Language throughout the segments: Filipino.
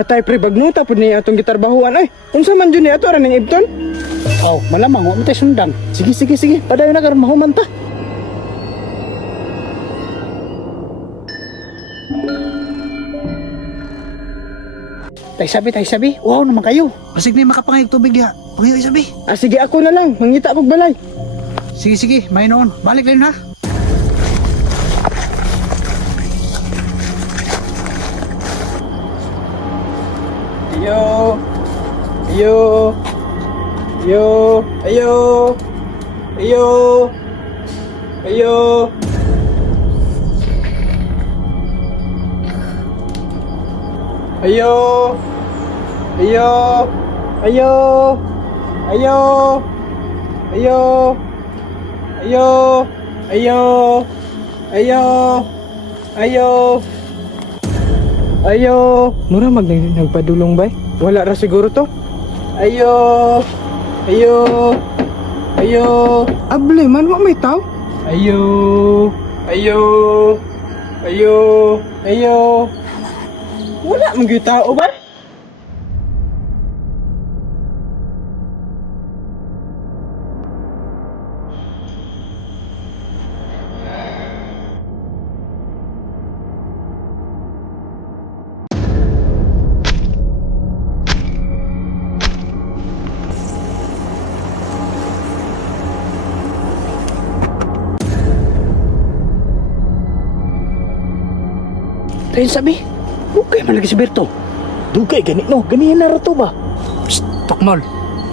Patay pre bagnuta pud ni atong gitarbahuan ay. Unsa man jud ni ato ra ning ibton? Oh, malamang wa mo tay sundan. Sige, padayon na karon mahuman ta. Tay sabi. Wow naman kayo. Basig ni makapangayog tubig diha. Pangayo sabi. Ah sige ako na lang, mangita kog balay. Sige, may noon. Balik lang ha. Ayo. Mura nagpadulong bay? Wala ra siguro to. Ayo. Able man wa may tao. Ayo. Wala man gyud tao ba? Tay sabi. Dugay man lagi si Berto. Dugay gani no, ganihan na ra to ba? Psst, Tokmol.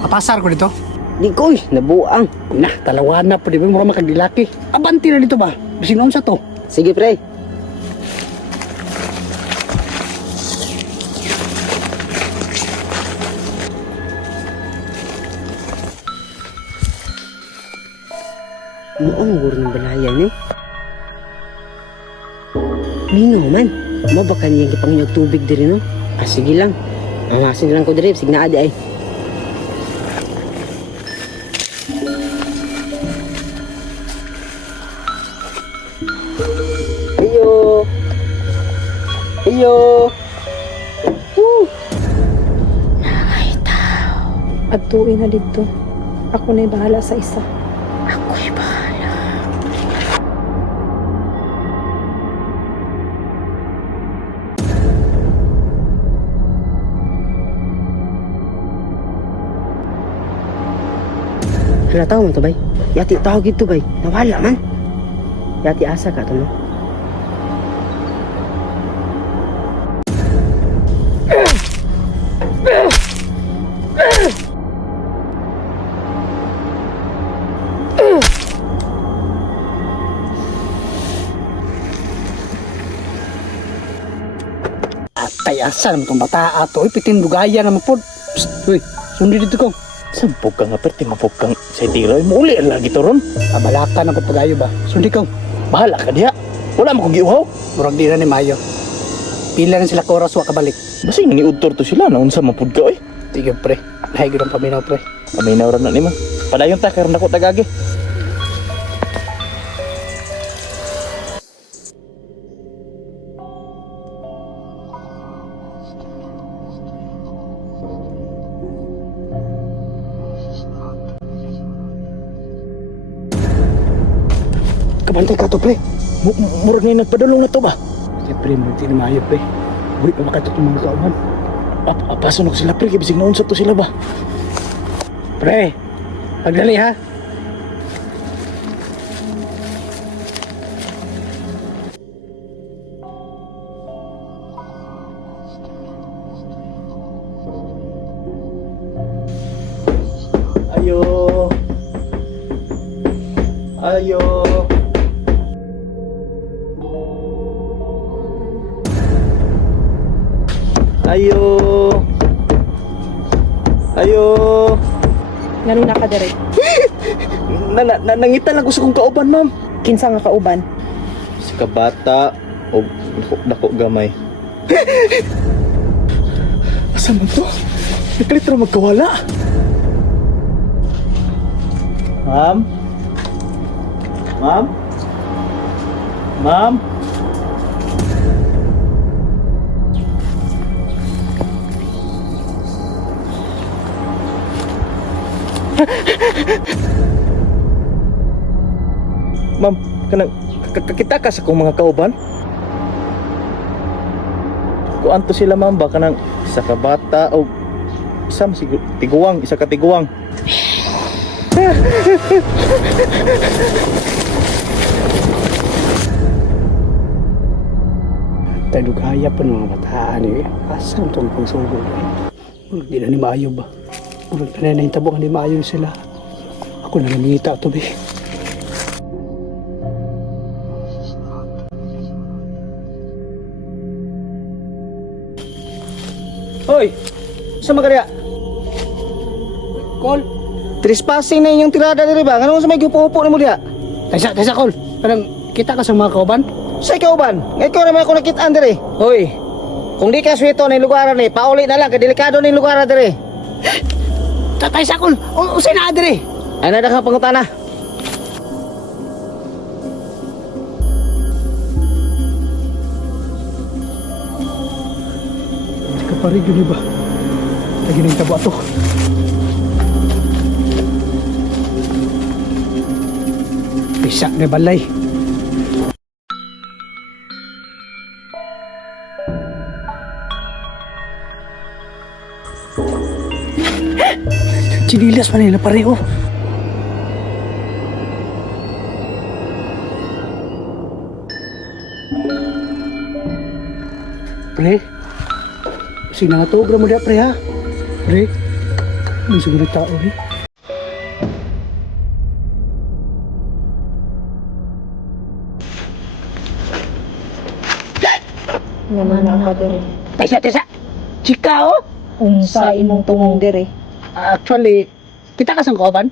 Kapasar ko dito. Di ko nabuang. Nah, talawan na po di ba mura makagilaki. Abanti na dito ba? Bising noon sa to. Sige pre. Muong guro ng balayan eh. Mingo man. Mabaka niyang gipanginyog tubig diri no. Ah sige lang. Angasin lang ko diri sig naa di ay. Ayo. Ay, tao. Pagtuin na dito. Ako na'y bahala sa isa. Ako'y bahala. Hala tao man to bay. Yati tao gitu bay. Nawala man. Yati asa ka to no. Atay asa naman itong bata ato. Pitin dugaya naman po. Psst, uy. Sundi dito ko. Sampog ka nga perti mapog kang sa tira mo uli lagi to ron. Kabalaka na ko pagayo ba? Sundi ko. Bahala ka diha. Wala mo kong giuhaw. Murag di na ni Mayo. Pila na sila koras wa kabalik. Basing ni udtor to sila na unsa mapud ka oy. Sige pre. Nahigod ang paminaw pre. Paminaw ra na nimo. Padayon ta karon ako tagagi. Kabantay ka to pre. Murag ni nagpadulong na to ba? Siyempre mo di ni Mayo pre. Uy, pamakatot yung mga kauban. Pasunok sila pre kay bisig na unsa to sila ba? Pre. Pagdali ha. Ayo. Ngano na ka dire? Nangita lang ko sa kong kauban, ma'am. Kinsa nga kauban? Si kabata o dako gamay. Asa man to? Nakalit ra magkawala. Ma'am? Ma'am? Ma'am? Ma'am, kanang kakita ka sa kong mga kauban? Kuanto sila ma'am ba kanang isa ka bata o isa siguro tiguang, isa ka tiguang. Tadugaya pa ng mga bataan eh. Asan itong pagsugod eh? Hindi na ni maayo ba? Murag na na yung tabong ni maayo sila. Ako na namita ito eh. Hoy! Sa magarya? Kol! Trespassing na inyong tirada diri ba? Ano sa may gupo-upo ni mo diha? Taysa Kol! Parang kita ka sa mga kauban? Sa ikaw ban? Ikaw naman ako nakitaan diri. Hoy! Kung di ka swito ng lugaran ni, pauli na lang, kadelikado ng lugaran diri. Taysa Kol! Usay na adre! Ay na kang pangutana. Hindi ka pa rin yun ba? Lagi na yung tabo ato. Pisa na balay. Chinilas pa nila pareho. Pre, sinatog mo dia pre ha. Pre, ano siguro tao eh? Naman ka dire. Tesa, chika oh. Unsa imong tungong dire? Actually, kita ka sang kauban?